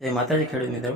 જય માતાજી ખેડૂત મિત્રો,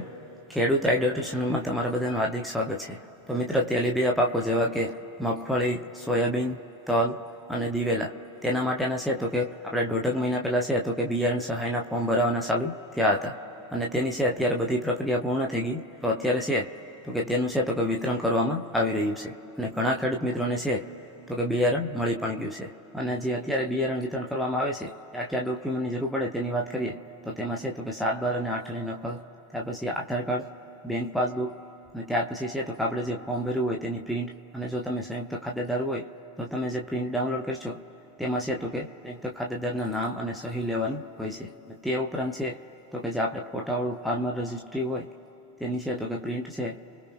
ખેડૂત આઈડિયા ચેનલમાં તમારા બધાનું હાર્દિક સ્વાગત છે। તો મિત્ર, તેલીબિયા પાકો જેવા કે મગફળી, સોયાબીન, તલ અને દિવેલા તેના માટેના છે તો કે આપણે 1.5 મહિના પહેલાં છે તો કે બિયારણ સહાયના ફોર્મ ભરાવાના ચાલુ થયા હતા અને તેની છે અત્યારે બધી પ્રક્રિયા પૂર્ણ થઈ ગઈ। તો અત્યારે છે તો કે તેનું છે તો કે વિતરણ કરવામાં આવી રહ્યું છે અને ઘણા ખેડૂત મિત્રોને છે તો કે બિયારણ મળી પણ ગયું છે। અને જે અત્યારે બિયારણ વિતરણ કરવામાં આવે છે આ કયા ડોક્યુમેન્ટની જરૂર પડે તેની વાત કરીએ તો તેમાં છે તો કે 7, 12 અને 8ની નકલ, ત્યાર પછી આધાર કાર્ડ, બેંક પાસબુક અને ત્યાર પછી છે તો કે આપણે જે ફોર્મ ભર્યું હોય તેની પ્રિન્ટ, અને જો તમે સંયુક્ત ખાતેદાર હોય તો તમે જે પ્રિન્ટ ડાઉનલોડ કરશો તેમાં છે તો કે સંયુક્ત ખાતેદારના નામ અને સહી લેવાની હોય છે। તે ઉપરાંત છે તો કે જે આપણે ફોટાવાળું ફાર્મર રજિસ્ટ્રી હોય તેની છે તો કે પ્રિન્ટ છે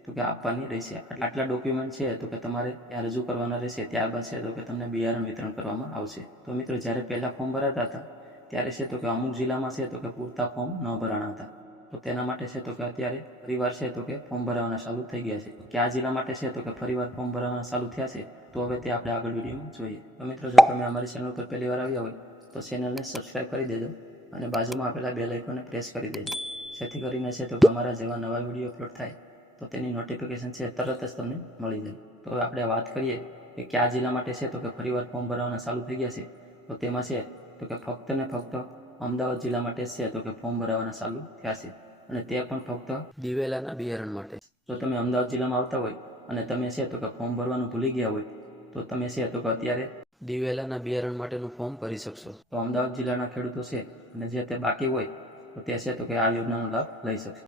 તો કે આપવાની રહેશે। આટલા ડોક્યુમેન્ટ છે તો કે તમારે ત્યાં રજૂ કરવાના રહેશે। ત્યારબાદ છે તો કે તમને બિયારણ વિતરણ કરવામાં આવશે। તો મિત્રો, જ્યારે પહેલાં ફોર્મ ભરાતા હતા ત્યારે છે તો કે અમુક જિલ્લામાં છે તો કે પૂરતા ફોર્મ ન ભરાણા હતા, તો તેના માટે છે તો કે અત્યારે ફરીવાર છે તો કે ફોર્મ ભરાવાના ચાલુ થઈ ગયા છે। કે આ જિલ્લા માટે છે તો કે ફરીવાર ફોર્મ ભરાવાના ચાલુ થયા છે, તો હવે તે આપણે આગળ વિડીયોમાં જોઈએ। તો મિત્રો, જો તમે અમારી ચેનલ પર પહેલી વાર આવ્યા હોય તો ચેનલને સબસ્ક્રાઈબ કરી દેજો અને બાજુમાં આપેલા બેલ આઇકોનને પ્રેસ કરી દેજો, જેથી કરીને છે તો કે અમારા જેવા નવા વિડીયો અપલોડ થાય તો તેની નોટિફિકેશન છે તરત જ તમને મળી જાય। તો હવે આપણે વાત કરીએ કે કયા જિલ્લા માટે છે તો કે ફરીવાર ફોર્મ ભરાવાના ચાલુ થઈ ગયા છે, તો તેમાં છે તો કે ફક્ત ને ફક્ત અમદાવાદ જિલ્લા માટે છે તો કે ફોર્મ ભરાવાના ચાલુ થયા છે, અને તે પણ ફક્ત દિવેલાના બિયારણ માટે। જો તમે અમદાવાદ જિલ્લામાં આવતા હોય અને તમે છે તો કે ફોર્મ ભરવાનું ભૂલી ગયા હોય તો તમે છે તો કે અત્યારે દિવેલાના બિયારણ માટેનું ફોર્મ ભરી શકશો। તો અમદાવાદ જિલ્લાના ખેડૂતો છે અને જે તે બાકી હોય તો તે છે તો કે આ યોજનાનો લાભ લઈ શકશે।